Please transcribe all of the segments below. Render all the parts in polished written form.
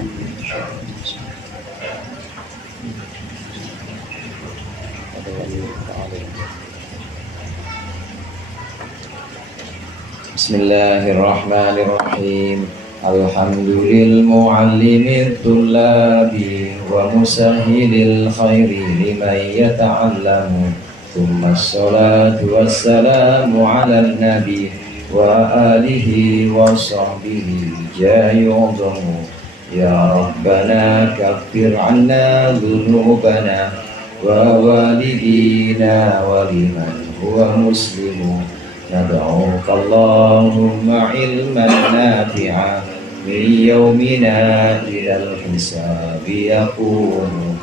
Bismillahirrahmanirrahim. Alhamdulil muallimil tullabi wa musahhilil khairi liman yata'allamu. Tsumma assalatu wassalamu ala nabi wa alihi wa sahbihi jayudamu. Ya Rabbana kaffir anna dhunubana wa walidina wa liman huwa muslimu. Nad'uka Allahumma ilman nafi'a min yawmina ilal hisabi yakunu.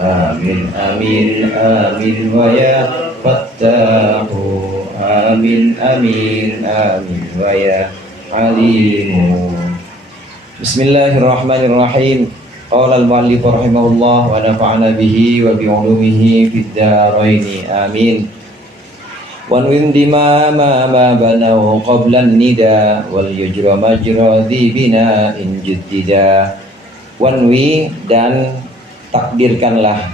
Amin amin amin wa ya fattahu. Amin amin amin wa ya alimu. Bismillahirrahmanirrahim. Qala al-mu'allif rahimahullah wa nafa'ana bihi wa bi'ulumihi fid dharain. Amin. Wanwin dimama ma banau qablan nida wal yujra majra dhibina in juddida. Wanwi, dan takdirkanlah,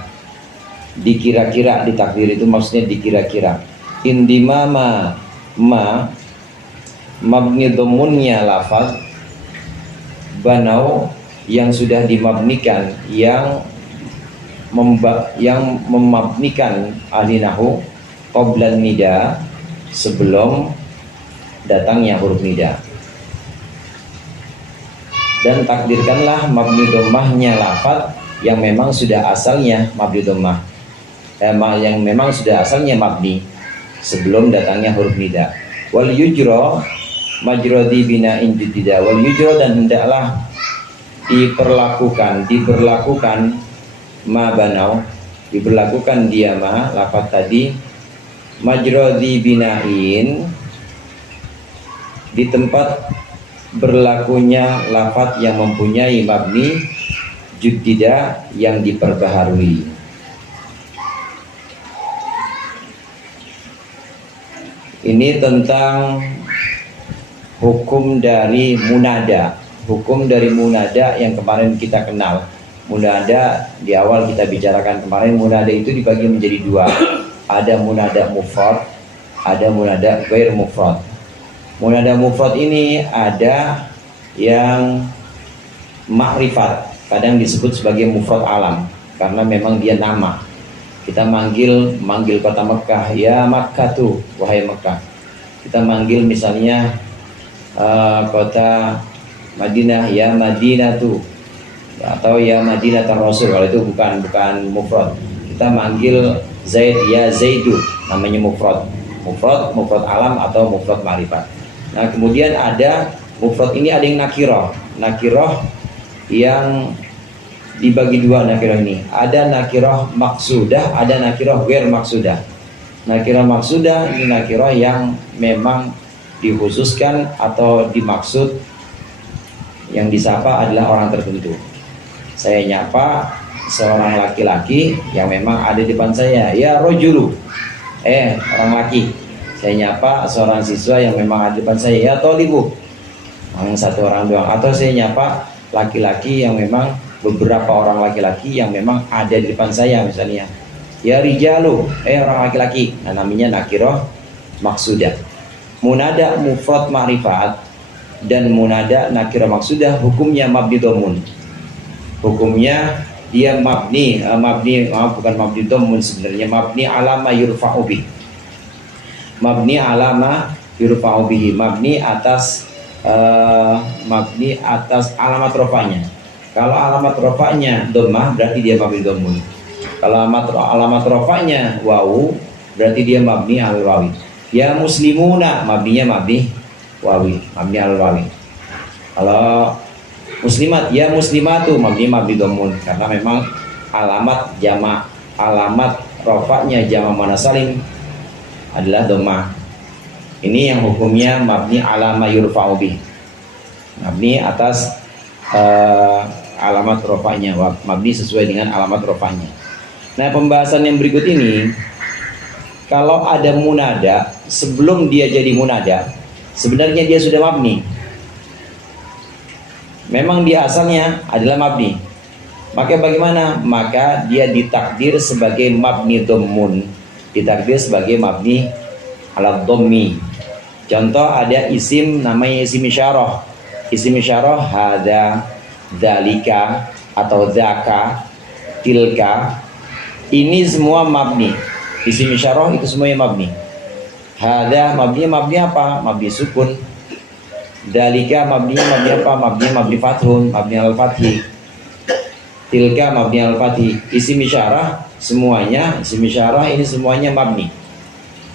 dikira-kira, ditakdir itu maksudnya dikira-kira. Indimama ma mabni domunnya lafaz, banau yang sudah dimabnikan, yang memabnikan ahli nahwu, qoblan nida, sebelum datangnya huruf nida. Dan takdirkanlah mabni dhammahnya lafaz yang memang sudah asalnya mabni dhammah, yang memang sudah asalnya mabni sebelum datangnya huruf nida. Wal yujra majradi bina injudida. Wal yujra, dan hendaklah diberlakukan ma banau, diberlakukan dia ma lafaz tadi, majradi binain, di tempat berlakunya lafaz yang mempunyai mabni juddida, yang diperbaharui. Ini tentang hukum dari munada. Hukum dari munada yang kemarin kita kenal. Munada di awal kita bicarakan kemarin, munada itu dibagi menjadi dua. Ada munada mufrad, ada munada ghair mufrad. Munada mufrad ini ada yang ma'rifat, kadang disebut sebagai mufrad alam karena memang dia nama. Kita manggil kota Mekah, ya Makkah tuh, wahai Mekah. Kita manggil misalnya kota Madinah, ya Madinah tuh, atau ya Madinah Rasul. Kalau itu bukan mufrad. Kita manggil Zaid, ya Zaidu, namanya mufrad alam atau mufrad ma'rifat. Nah, kemudian ada mufrad ini, ada yang nakirah yang dibagi dua. Nakirah ini ada nakirah maksudah, ada nakirah ghair maksudah. Nakirah maksudah ini nakirah yang memang dikhususkan atau dimaksud, yang disapa adalah orang tertentu. Saya nyapa seorang laki-laki yang memang ada di depan saya, ya rojulu, orang laki. Saya nyapa seorang siswa yang memang ada di depan saya, ya tolibu, satu orang doang. Atau saya nyapa laki-laki yang memang beberapa orang laki-laki yang memang ada di depan saya, misalnya ya rijalu, orang laki-laki. Nah, namanya nakirah maksudah. Munada mufrad ma'rifat dan munada nakirah maksudah hukumnya mabni dhamun. Hukumnya dia mabni bukan mabni dhamun sebenarnya, mabni alama yurfa'u bih. Mabni alama yurfa'u bihi, mabni atas alamat rofanya. Kalau alamat rofanya dhammah berarti dia mabni dhamun. Kalau alamat rofanya wawu berarti dia mabni al wawi. Ya muslimuna, mabninya mabni wawi, mabni al wawi. Kalau muslimat, ya muslimatu, mabni dhamun, karena memang alamat jama', alamat rofanya jama' muannats salim adalah dhammah. Ini yang hukumnya mabni alama yurfa'u bih, mabni atas alamat rofanya, mabni sesuai dengan alamat rofanya. Nah, pembahasan yang berikut ini, kalau ada munada sebelum dia jadi munada, sebenarnya dia sudah mabni. memang dia asalnya adalah mabni. Maka bagaimana? Maka dia ditakdir sebagai mabni dhammun, ditakdir sebagai mabni ala dhammi. Contoh ada isim namanya isim isyarah. Isim isyarah hada, dzalika atau dzaka, tilka. Ini semua mabni. Isim isyarah itu semuanya mabni. Hada mabni apa? Mabni sukun. Dzalika mabni apa? Mabni fathun, mabni al fathi. Tilka mabni al fathi. Isim isyarah semuanya, isim isyarah ini semuanya mabni.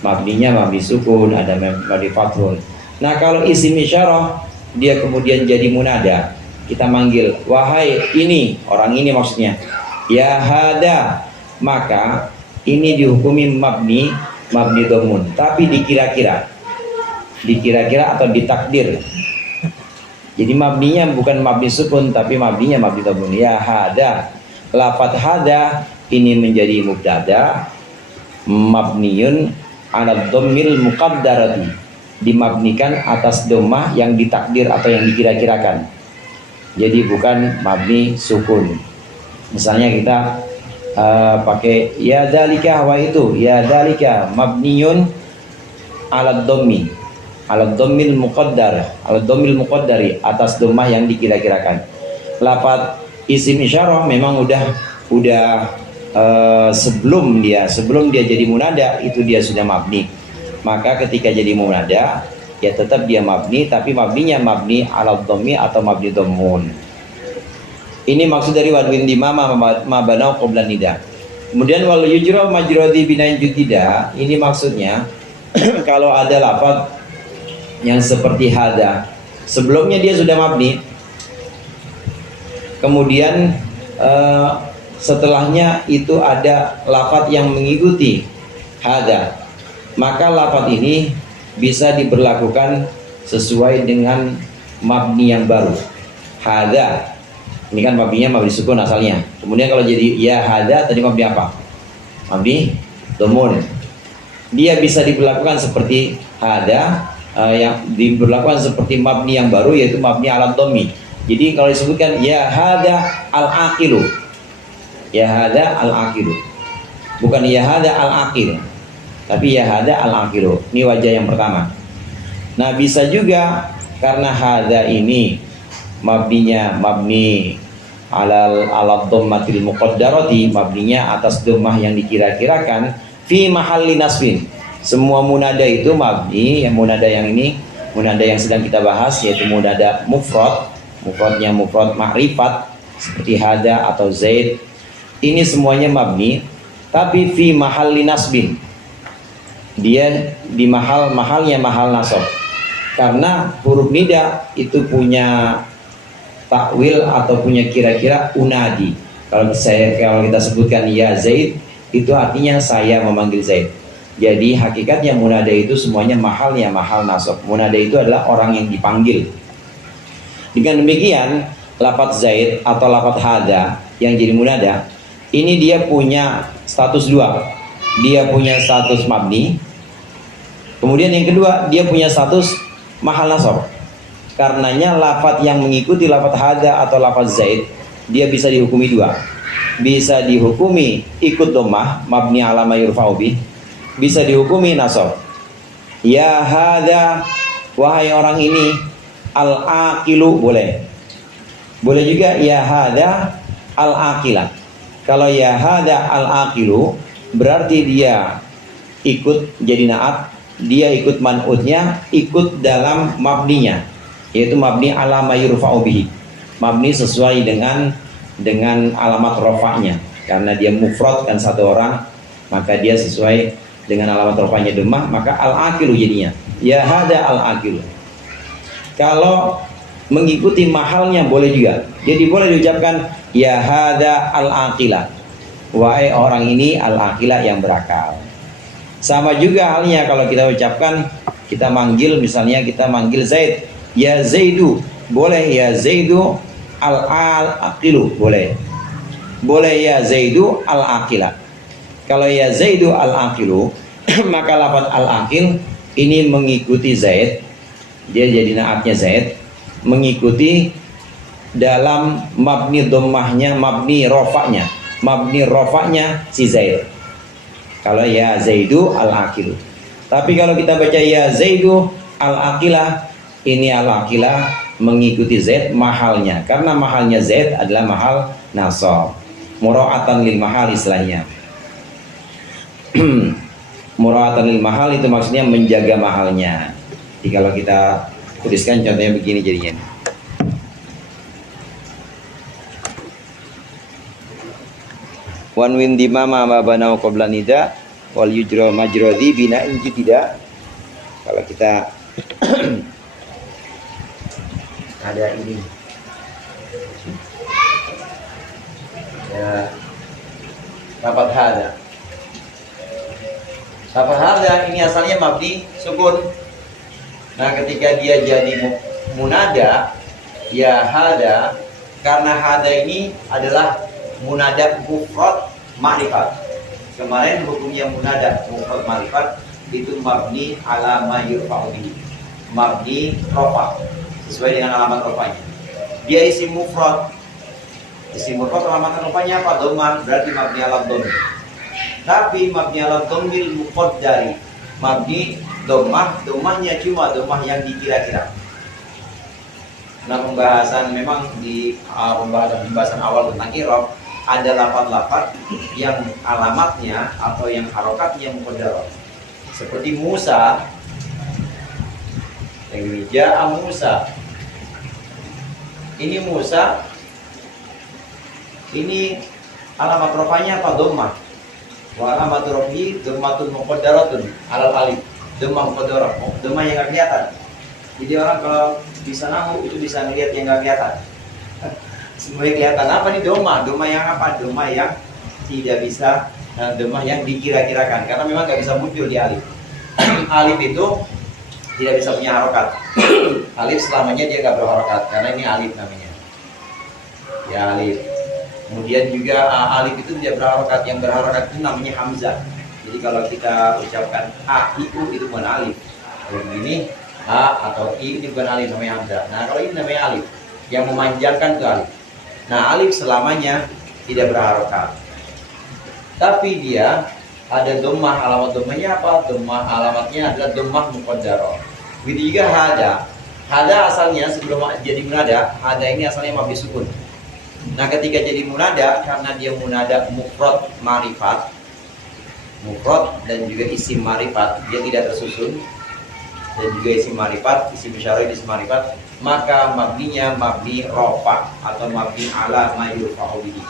Mabninya mabni sukun, ada mabni fathun. Nah, kalau isim isyarah dia kemudian jadi munada, kita manggil wahai ini, orang ini maksudnya, ya hada, maka ini dihukumi mabni dhammun, tapi dikira-kira atau ditakdir. Jadi mabninya bukan mabni sukun, tapi mabninya mabni dhammun. Ya hada, lafadz hada ini menjadi mubtada mabniun ala dhammil muqaddarati, dimabnikan atas dhammah yang ditakdir atau yang dikira-kirakan. Jadi bukan mabni sukun. Misalnya kita pakai ya dzalika, wa itu ya dzalika mabniun ala dhammi, ala dhammil muqaddar, ala dhammil muqaddari, atas dhammah yang dikira-kirakan. Lafaz isim isyarah memang udah sebelum dia jadi munada itu dia sudah mabni. Maka ketika jadi munada ya tetap dia mabni, tapi mabninya mabni ala dhammi atau mabni dhammun. Ini maksud dari wadwin dimama mabanau qabla nida. Kemudian wal yujra majradi binain jutida, ini maksudnya kalau ada lafaz yang seperti hada, sebelumnya dia sudah mabni, kemudian setelahnya itu ada lafaz yang mengikuti hada, maka lafaz ini bisa diberlakukan sesuai dengan mabni yang baru. Hada ini kan mabninya mabni sukun asalnya, kemudian kalau jadi ya hada tadi mabni apa? Mabni dhammun. Dia bisa diberlakukan seperti hada, yang diberlakukan seperti mabni yang baru, yaitu mabni ala dhammi. Jadi kalau disebutkan ya hada al aqilu, ya hada al aqilu, bukan ya hada al aqil, tapi ya hada al aqilu. Ini wajah yang pertama. Nah, bisa juga karena hada ini mabninya mabni ala dhammatil muqaddarati, mabninya atas dhammah yang dikira-kirakan, fi mahalli nasbin. Semua munada itu mabni, yang munada yang ini, munada yang sedang kita bahas yaitu munada mufrad, mufradnya mufrad ma'rifat seperti hada atau zaid. Ini semuanya mabni, tapi fi mahalli nasbin. Dia di mahalnya mahal nasab. Karena huruf nida itu punya takwil atau punya kira-kira unadi. Kalau kita sebutkan ya Zaid, itu artinya saya memanggil Zaid. Jadi hakikatnya munada itu semuanya mahalnya mahal nasab. Munada itu adalah orang yang dipanggil. Dengan demikian, lafadz Zaid atau lafadz hada yang jadi munada, ini dia punya status dua. Dia punya status mabni. Kemudian yang kedua, dia punya status mahal nasab. Karenanya lafadz yang mengikuti lafadz hada atau lafadz Zaid, dia bisa dihukumi dua. Bisa dihukumi ikut dhammah mabni ala ma yurfa'u bih, bisa dihukumi nasab. Ya hada, wahai orang ini, al aqilu, boleh. Boleh juga ya hada al aqila. Kalau ya hada al aqilu berarti dia ikut jadi naat, dia ikut man'utnya, ikut dalam mabninya, yaitu mabni ala ma yurfa'u bihi, mabni sesuai dengan alamat rafa'nya. Karena dia mufrad kan satu orang, maka dia sesuai dengan alamat rafa'nya dhammah, maka al-aqilu jadinya ya hada al-aqilu. Kalau mengikuti mahalnya boleh juga, jadi boleh diucapkan ya hada al-aqila, wahai orang ini al-aqila yang berakal. Sama juga halnya kalau kita ucapkan, kita manggil, misalnya kita manggil Zaid, ya Zaidu, boleh ya Zaidu al-aqilu, boleh. Boleh ya Zaidu al-aqila. Kalau ya Zaidu al-aqilu, maka lafaz al-aqil ini mengikuti Zaid, dia jadi naatnya Zaid, mengikuti dalam mabni dhammahnya, mabni rofaknya si Zaid. Kalau ya Zaidu al-aqilu. Tapi kalau kita baca ya Zaidu al-aqilah, ini al-aqilah mengikuti Zaid mahalnya, karena mahalnya Zaid adalah mahal nasab. Mura'atan lil mahal istilahnya. Mura'atan lil mahal itu maksudnya menjaga mahalnya. Jadi kalau kita tuliskan contohnya begini jadinya. Wan win dimama ma banau qabla nida wal yujra majradhi bina inji tidak. Kalau kita ada ini ya, rapat hada ini asalnya mabni sukun. Nah ketika dia jadi munada ya hada, karena hada ini adalah munada mufrad ma'rifat. Kemarin hukumnya munada mufrad ma'rifat itu mabni ala ma yurfa'u bihi, mabni rofa sesuai dengan alamat rofanya. Dia isim mufrad alamat rofanya apa? Dhammah, berarti mabni ala dhammah. Tapi mabni ala dhammil muqaddari, mabni dhammahnya cuma dhammah yang dikira-kira. Nah pembahasan memang di pembahasan awal tentang i'rab ada lafaz-lafaz yang alamatnya atau yang harokatnya muqaddarah. Seperti Musa, yang ini ja'a Musa. Ini Musa, ini alamat rofanya apa? Dhammah. Wa alamat rofi dhammatun muqaddaratun alal alif. Dhammah muqaddarah, dhammah yang gak kelihatan. Jadi orang kalau bisa nahu itu bisa melihat yang gak kelihatan. Semuanya kelihatan. Apa nih dhammah? Dhammah yang apa? Dhammah yang tidak bisa, dhammah yang dikira-kirakan, karena memang gak bisa muncul di alif. Alif itu tidak bisa punya harokat. Alif selamanya dia gak berharokat, karena ini alif namanya ya, alif. Kemudian juga alif itu tidak berharokat, yang berharokat itu namanya hamzah. Jadi kalau kita ucapkan a, i, u itu bukan alif. Kalau ini a atau i ini bukan alif, namanya hamzah. Nah kalau ini namanya alif, yang memanjangkan ke alif. Nah alif selamanya tidak berharokat, tapi dia ada dhammah. Alamat dhammahnya apa? Dhammah alamatnya adalah dhammah muqaddarah. Begitu juga hada asalnya sebelum jadi munada, hada ini asalnya mabni sukun. Nah ketika jadi munada, karena dia munada mufrad ma'rifat, mufrad dan juga isim ma'rifat, dia tidak tersusun, dan juga isim ma'rifat, isim isyarah, isim ma'rifat, maka mabninya mabni rofa atau mabni ala ma yurfa'u bihi.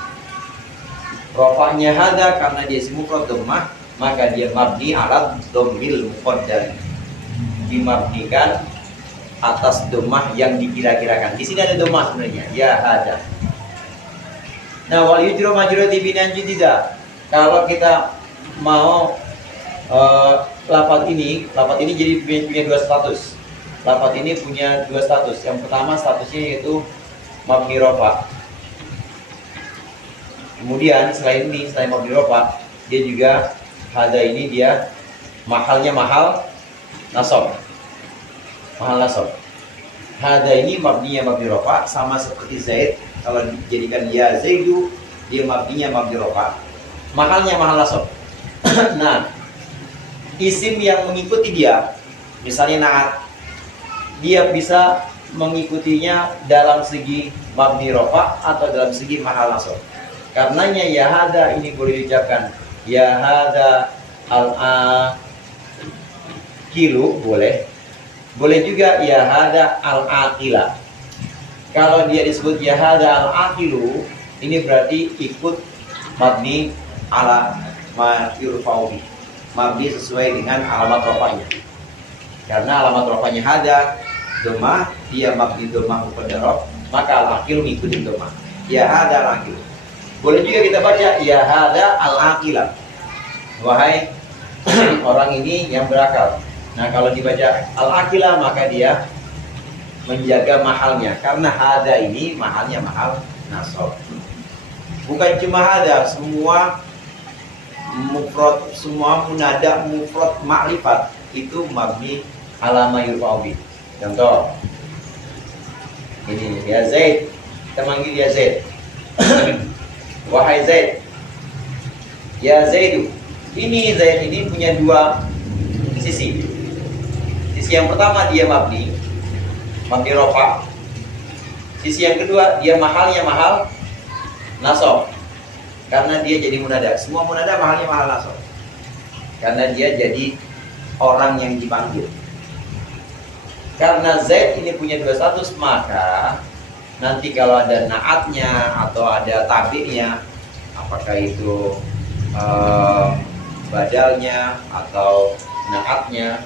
Rofanya hada karena dia isim mufrad dhammah, maka dia mabni ala dhammil muqaddar, dimabnikan atas dhammah yang dikira-kirakan. Di sini ada dhammah sebenarnya, ya hada. Nah wal yujra majrati binan jidida. Kalau kita mau lafaz ini jadi punya dua status. Lafaz ini punya dua status. Yang pertama statusnya yaitu mabni rofa. Kemudian selain mabni rofa, dia juga hada ini dia mahalnya mahal nasab. Mahal nasab. Hada ini mabninya mabni rofa, sama seperti Zaid. Kalau dijadikan ya Zaidu, dia mabninya mabni rofa, mahalnya mahal nasab. Nah isim yang mengikuti dia, misalnya naat, dia bisa mengikutinya dalam segi mabni rofa atau dalam segi mahal nasab. Karenanya ya hada ini boleh diucapkan ya hada al-aqilu, boleh juga ya hada al-aqila. Kalau dia disebut ya hada al-aqilu, ini berarti ikut mabni ala ma yurfa'u bihi, mabni sesuai dengan alamat rofanya. Karena alamat rofanya hada dhammah, dia mabni dhammah muqaddarah, maka al-aqilu ngikutin dhammah. Ya hada al-aqilu. Boleh juga kita baca ya hada al-aqilah, wahai orang ini yang berakal. Nah kalau dibaca al-aqilah maka dia menjaga mahalnya, karena hada ini mahalnya mahal nasab. Bukan cuma hada, semua mufrad, semua munada mufrad ma'rifat itu mabni ala ma yurfa'u bihi. Contoh ini ya Zaid kita manggil dia Zaid. Wahai Zaid, ya Zaidu. Ini Zaid ini punya dua sisi. Sisi yang pertama dia mabni rofa. Sisi yang kedua dia mahalnya mahal nasab. Karena dia jadi munada. Semua munada mahalnya mahal nasab. Karena dia jadi orang yang dipanggil. Karena Zaid ini punya dua status, maka nanti kalau ada naatnya atau ada tabi'nya, apakah itu badalnya atau naatnya,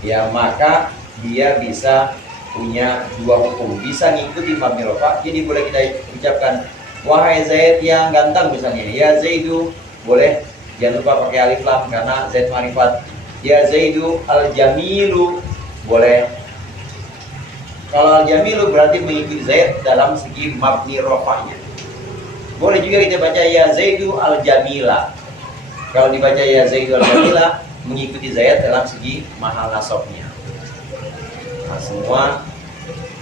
ya maka dia bisa punya dua hukum, bisa ngikuti mabni rofa. Jadi boleh kita ucapkan wahai Zaid yang ganteng misalnya, ya Zaidu, boleh jangan lupa pakai alif lam karena Zaid ma'rifat. Ya Zaidu al-jamilu, boleh. Kalau al-jamilu berarti mengikuti Zaid dalam segi mabni rofahnya. Boleh juga kita baca ya Zaidu al-jamila. Kalau dibaca ya Zaidu al-jamila mengikuti Zaid dalam segi mahal nasabnya. Nah, semua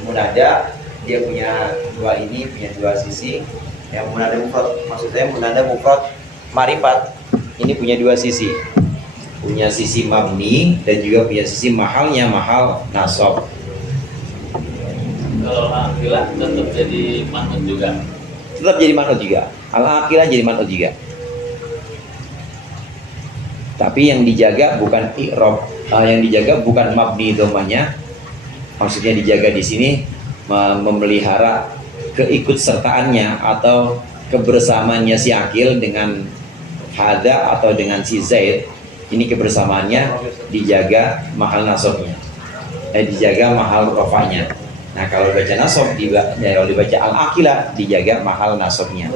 munada dia punya dua ini, punya dua sisi. Yang munada mufrad, maksud saya munada mufrad ma'rifat ini punya dua sisi. Punya sisi mabni dan juga punya sisi mahalnya mahal nasab. Kalau al-aqilah tetap jadi manut juga. Tetap jadi manut juga. Al-aqilah jadi manut juga. Tapi yang dijaga bukan i'rab, yang dijaga bukan mabni domanya. Maksudnya dijaga di sini memelihara keikutsertaannya atau kebersamaannya si akil dengan hada atau dengan si Zaid. Ini kebersamaannya dijaga mahal nasabnya, dijaga mahal rofanya. Nah kalau baca nasab, kalau dibaca al-aqilah dijaga mahal nasabnya.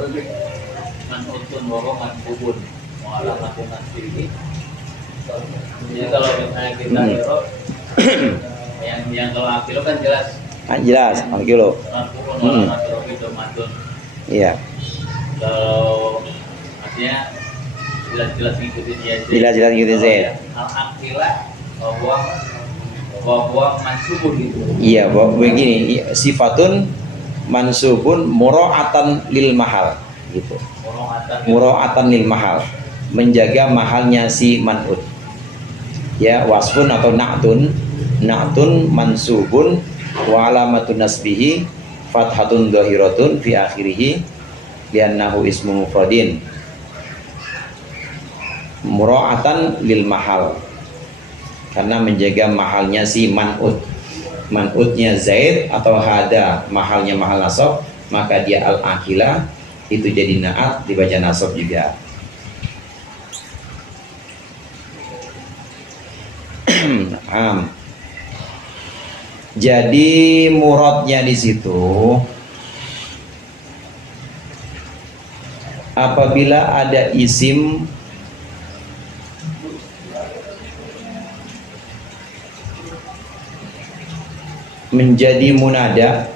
Manutun wa manfubun mu'alamatun nasbihi. Jadi kalau misalnya kita yang kalau aqilah kan jelas. Jelas, aqilah. Manfubun wa manfubun. Iya. Kalau artinya jelas-jelas ngikutin dia. Jelas-jelas ngikutin Zaid. Al-aqilah bahwa mansubun gitu. Iya, begini, sifatun mansubun mura'atan lil mahal gitu. Mura'atan lil mahal, menjaga mahalnya si man'ut. Ya, wasfun atau na'tun. Na'tun mansubun wa alamatun nasbihi fathatun dhahiratun fi akhirih li'annahu ismu mufradin. Mura'atan lil mahal, karena menjaga mahalnya si man'ut. Man'utnya Zaid atau hada, mahalnya mahal nasab, maka dia al-aqilah itu jadi naat, dibaca nasab juga. Jadi muradnya di situ apabila ada isim menjadi munada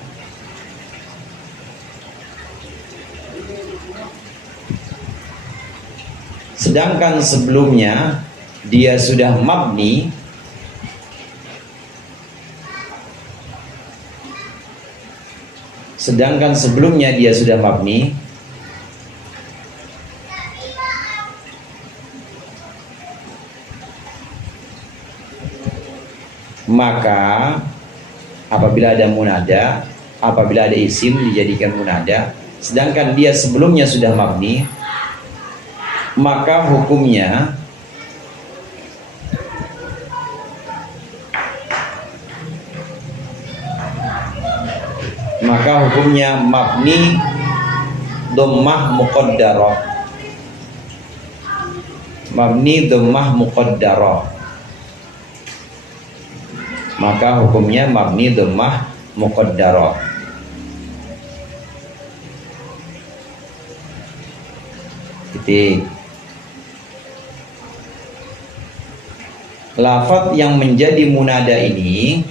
sedangkan sebelumnya dia sudah mabni, maka apabila ada munada, apabila ada isim dijadikan munada, sedangkan dia sebelumnya sudah mabni, maka hukumnya mabni dhammah muqaddarah. Mabni dhammah muqaddarah. Maka hukumnya mabni dhammah muqaddarah. Titik. Lafaz yang menjadi munada ini,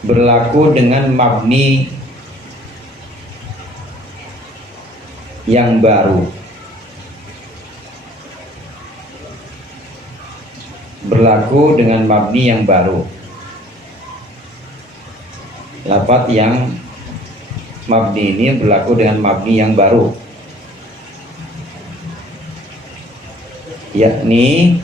berlaku dengan mabni yang baru. berlaku dengan mabni yang baru. Lafaz yang mabni ini berlaku dengan mabni yang baru, yakni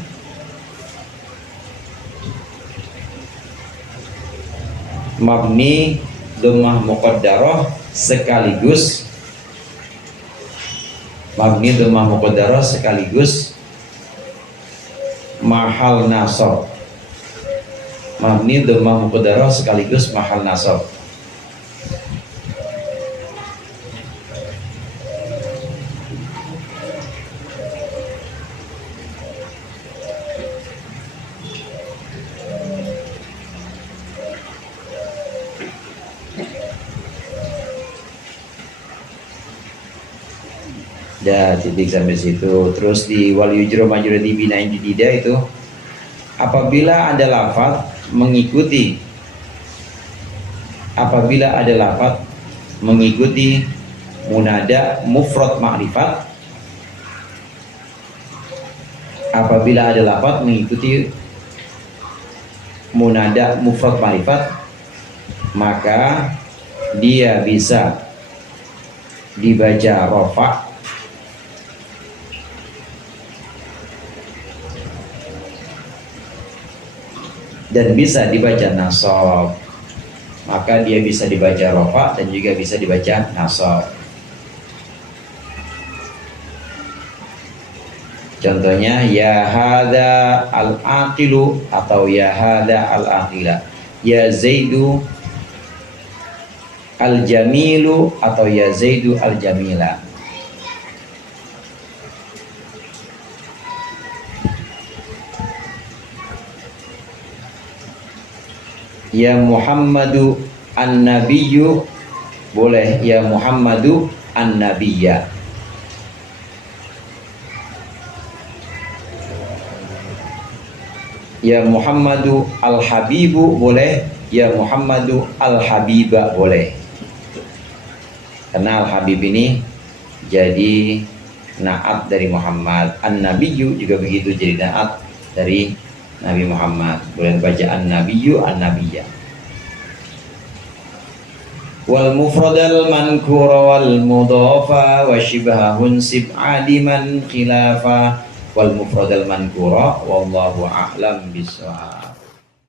mabni dhammah muqaddarah sekaligus mabni dhammah muqaddarah sekaligus mahal nasab. Mabni dhammah muqaddarah sekaligus mahal nasab. Ya, titik sampai situ. Terus di wal yujro majrudi binain didida itu apabila ada lafaz mengikuti munada mufrad ma'rifat, apabila ada lafaz mengikuti munada mufrad ma'rifat, maka dia bisa dibaca rafa dan bisa dibaca nasab. Maka dia bisa dibaca rafa dan juga bisa dibaca nasab. Contohnya ya hadza al-aqilu atau ya hadza al-aqila, ya zaidu al-jamilu atau ya zaidu al-jamila. Ya Muhammadu an-nabiyyu, boleh ya Muhammadu an-nabiyya. Ya Muhammadu al-habibu, boleh ya Muhammadu al-habiba, boleh. Karena al-habib ini jadi naat dari Muhammad. An-nabiyyu juga begitu, jadi naat dari Nabi Muhammad. Boleh baca an-nabiyyu an-nabiyya. Wal mufradal mankura wal mudhafa wa shibahun sib'adiman khilafa. Wal mufradal mankura wallahu a'lam bishawab.